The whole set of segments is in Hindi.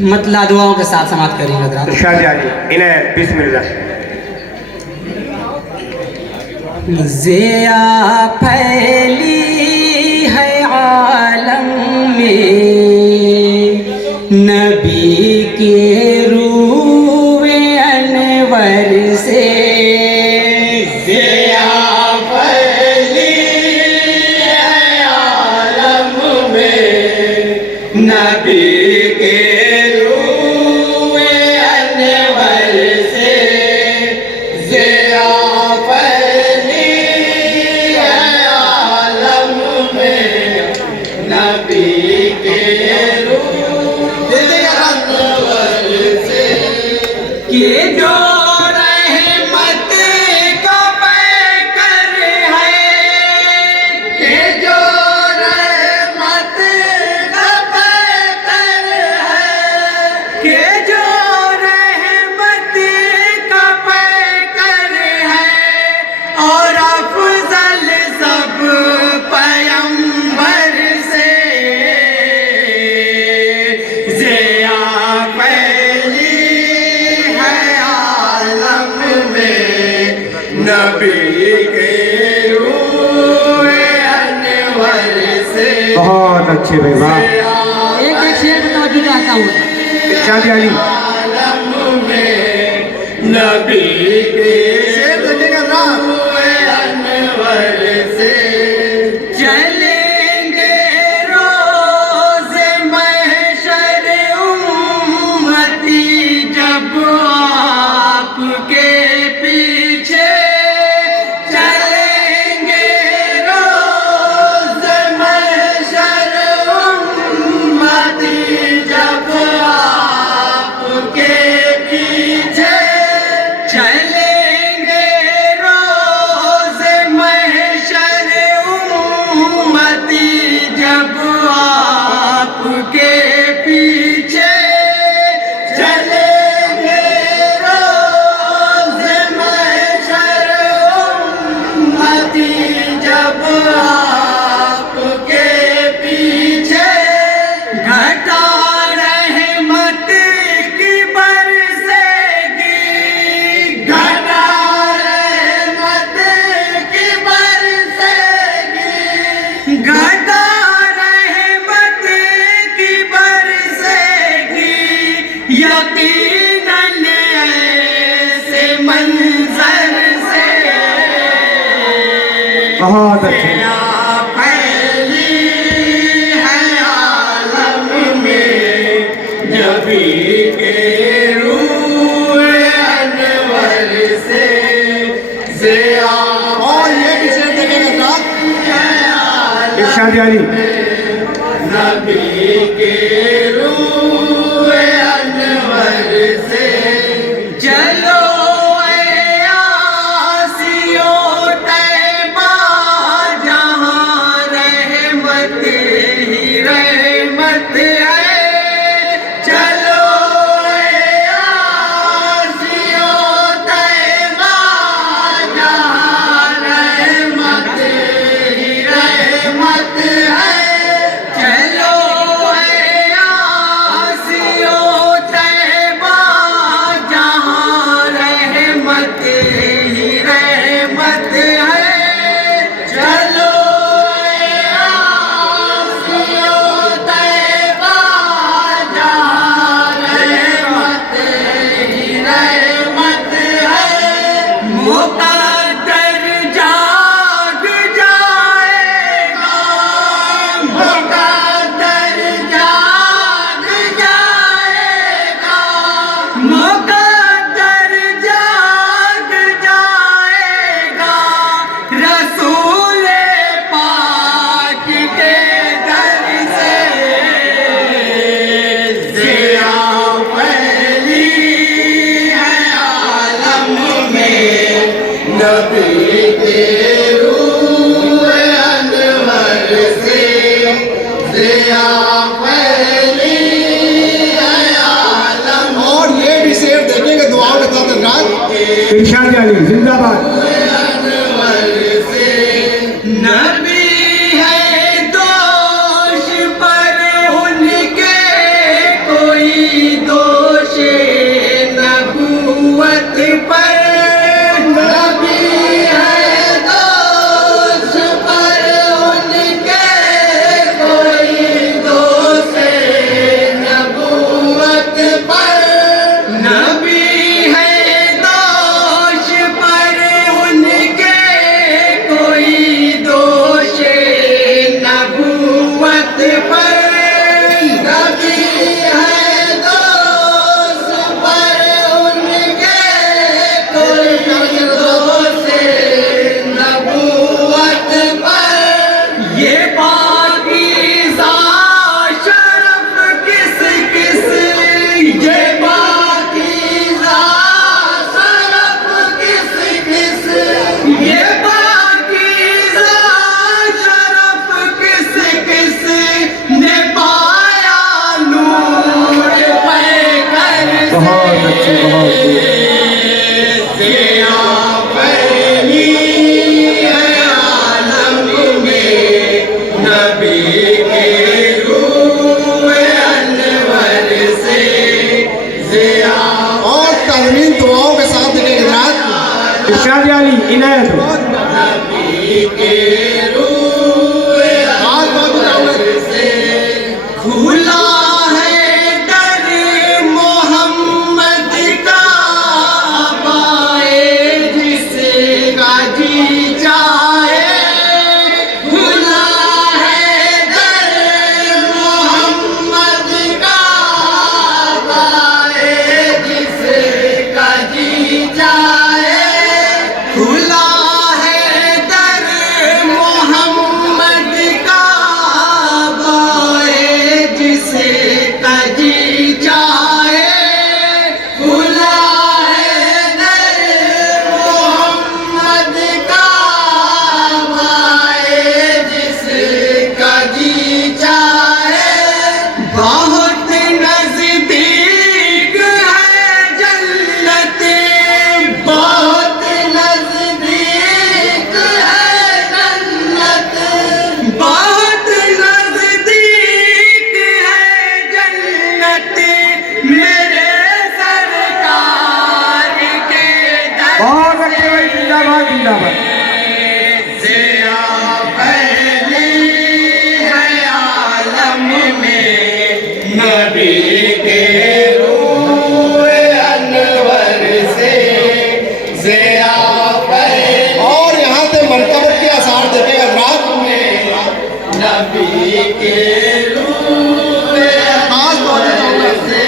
मतला दुआओं के साथ समाप्त करेंगे हजरात। शाहजहां इन्हें बिस्मिल्लाह। ज़िया फैली है आलम में नबी के रूए अनवर से। ज़िया फैली है आलम में नबी के बहुत अच्छे भाई वाह। एक शेर पे तवज्जो चाहता हूँ। शाहजहां नबी के शेर देखेगा अनवर से चलेंगे रोज़े महशर उम्मती जब आपके पीछे चलेंगे रोज़े महशर उम्मती जब आपके पीछे चलेंगे रोज़े महशर उम्मती जब आपके पीछे चलेंगे रोज़े महशर उम्मती जब आपके पीछे घटा रहमत की बरसेगी घटा रहमत की बरसेगी घटा रहमत की बरसेगी यकीनन ऐसे मंजर से। बहुत अच्छे। फैली है आलम में नबी के रूए अनवर से। ज़िया और ये भी शेर देखेगा शाहजहां नबी के रूए अनवर से। चलो ऐ आसियों तैबा जहाँ रहमत ही रहमत है। चलो ऐ आसियों तैबा जहाँ रहमत ही रहमत है। चलो ऐ आसियों तैबा जहाँ रहमत ही रहमत है। चलो ऐ आसियों तैबा जहाँ रहमत ही रहमत है। मुक़द्दर जाग जाएगा मुक़द्दर जाग जाएगा मुक़द्दर जाग जाएगा रसूल पाक के दर से। ज़िया फैली है आलम में नबी के रूए अनवर से। ज़िया फैली है आलम और ये भी शेर देखेगा दुआओं के साथ शाहजहां जिंदाबाद। अनवर से। कादियानी इनायत हो। हाथ बहुत उठाओगे। खुला है दर मोहम्मद का पाए जिसका जी चाहे। खुला है दर मोहम्मद का पाए जिसका जी चाहे। खुला है दर मोहम्मद का पाए जिसका जी चाहे। खुला है दर मोहम्मद का पाए जिसका जी चाहे। बहुत नजदीक है जन्नत, बहुत नजदीक है जन्नत, बहुत नजदीक है जन्नत मेरे सरकार के दर बहुत अच्छे भाई, जिंदाबाद जिंदाबाद। से पहली है आलम में नबी के रूह अनवर से और यहाँ से मरतबत के आसार देखेगा रात नबी के रूह हाथ बहुत उठाओगे।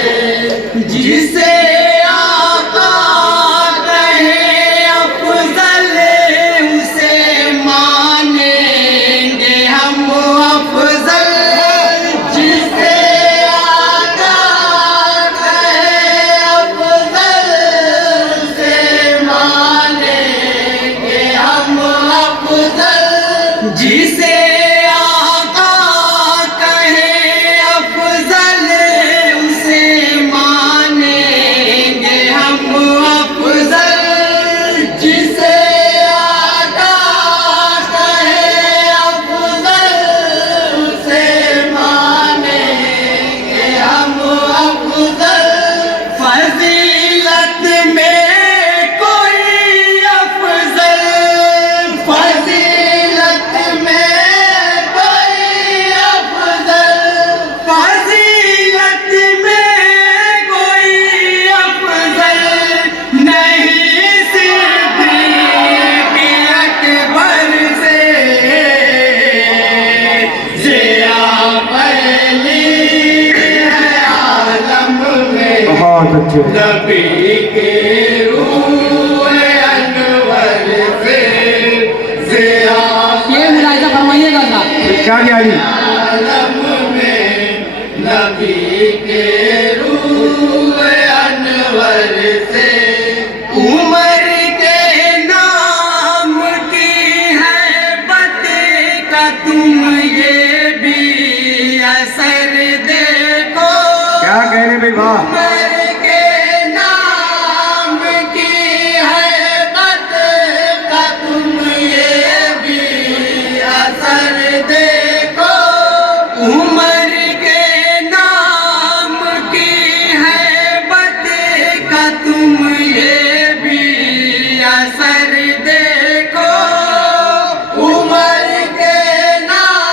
जिसे आका कहे अफजल उसे मानेंगे हम अफजल। जिसे आका कहे अफजल उसे मानेंगे हम अफजल। जिसे आका कहे अफजल उसे मानेंगे हम अफजल। जिसे आका कहे अफजल उसे मानेंगे हम अफजल। फजीलत में कोई अफजल, फजीलत में कोई अफजल, फजीलत में कोई अफजल नहीं सिद्दीक़ अकबर से। जिया पहली है आलम में बहुत अच्छे। नबी के रूह अनवर से। ये मुलाहिजा फरमाइएगा ना। कादियानी आलम में नबी के रूह अनवर से। उमर के नाम की है बत का तुम ये भी असर देखो। क्या कहने भाई, वाह। उमर के नाम की है बत का तुम ये भी असर देखो। उमर के नाम की है बत का तुम ये भी असर देखो। उमर के नाम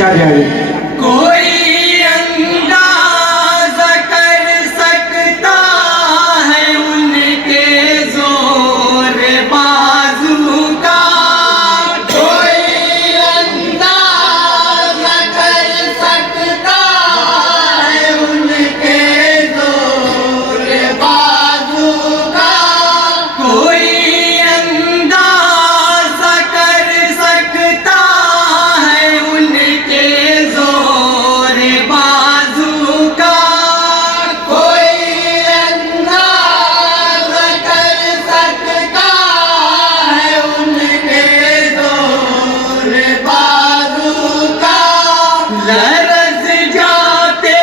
इरशाद यारी कोई अंदाज़ा कर सकता है उनके जोर बाजू का, कोई अंदाज़ा कर सकता है उनके जोर बाजू का, कोई अंदाज़ा कर सकता है उनके जोर बाजू का, कोई अंदाज़ा कर सकता है उनके जोर बाजू का। लरज़ जाते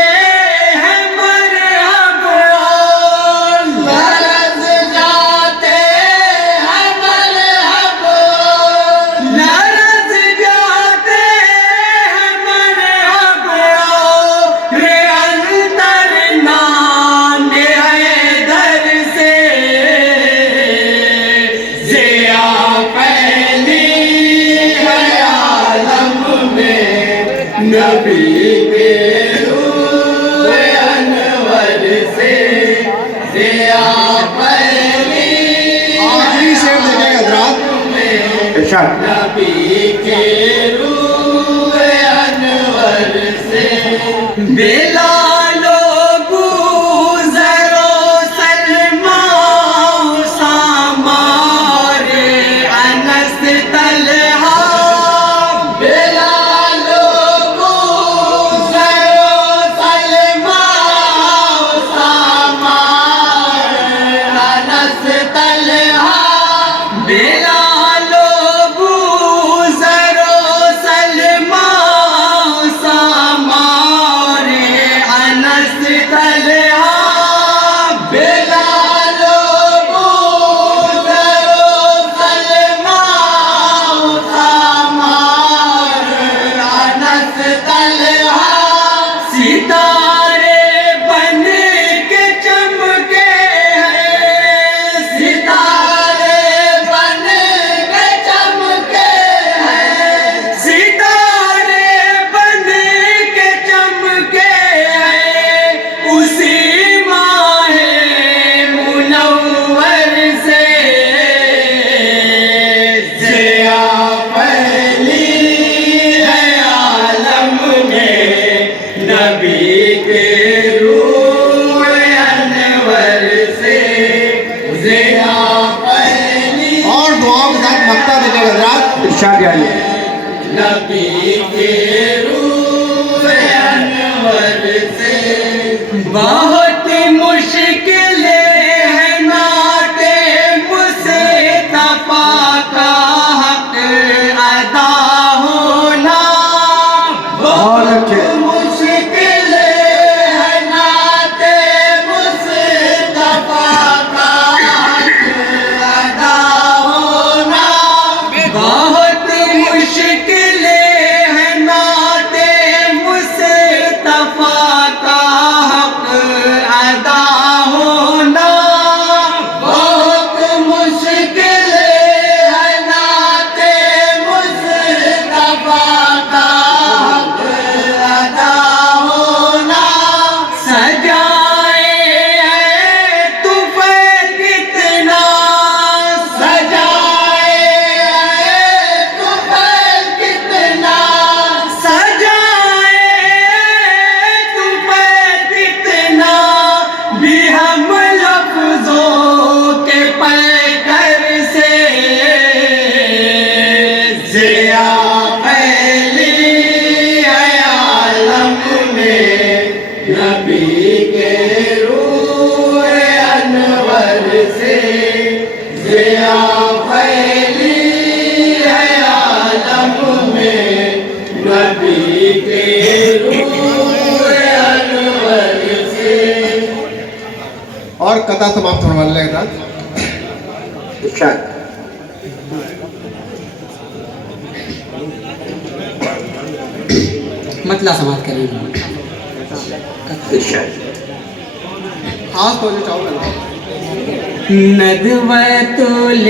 हैं मरहबा, लरज़ जाते हैं मरहबा, लरज़ जाते हैं मरहबा, रे अंतर नांदे हैदर से, ज़िया फैली है आलम में नबी के रूह अनवर से, ज़िया फैली आखिरी शेर देखें हजरात। इरशाद नबी के रूह अनवर से। बेलालो गुज़रो सलमा उसामा रे अनस तलहा, बेलालो गुज़रो सलमा उसामा रे अनस तलहा, बेलालो गुज़रो सलमा उसामा रे अनस तलहा, बेलालो गुज़रो सलमा उसामा रे अनस तलहा, सितारे बन के चमके हैं, सितारे बन के चमके हैं, सितारे बन के चमके हैं, उसी माहे मुनव्वर से, ज़िया फैली है आलम में नबी के रूह अनवर से, ज़िया फैली और दुआओं के साथ मक्ता देखें हजरात। इरशाद यारी नबी के रूह अनवर से। बहुत मुश्किलें हैं नाते मुस्तफा का हक अदा होना, बहुत अच्छे मुश्किलें हैं नाते मुस्तफा का हक अदा होना, बहुत मुश्किलें हैं नाते मुस्तफा का हक अदा होना, बहुत मुश्किलें हैं नाते मुस्तफा का हक अदा होना। सजाए है तूफ़ैल कितना, सजाए है तूफ़ैल कितना, सजाए तूफ़ैल कितना, भी हम लफ्ज़ों के पैकर से, ज़िया फैली है आलम में नबी के रूह अनवर से, ज़िया फैली है आलम में नबी के रूह अनवर से। और कथा समाप्त होने वाले के साथ इरशाद मतला समाप्त करेंगे। इरशाद खास तौर से चाहूँगा नदवतुल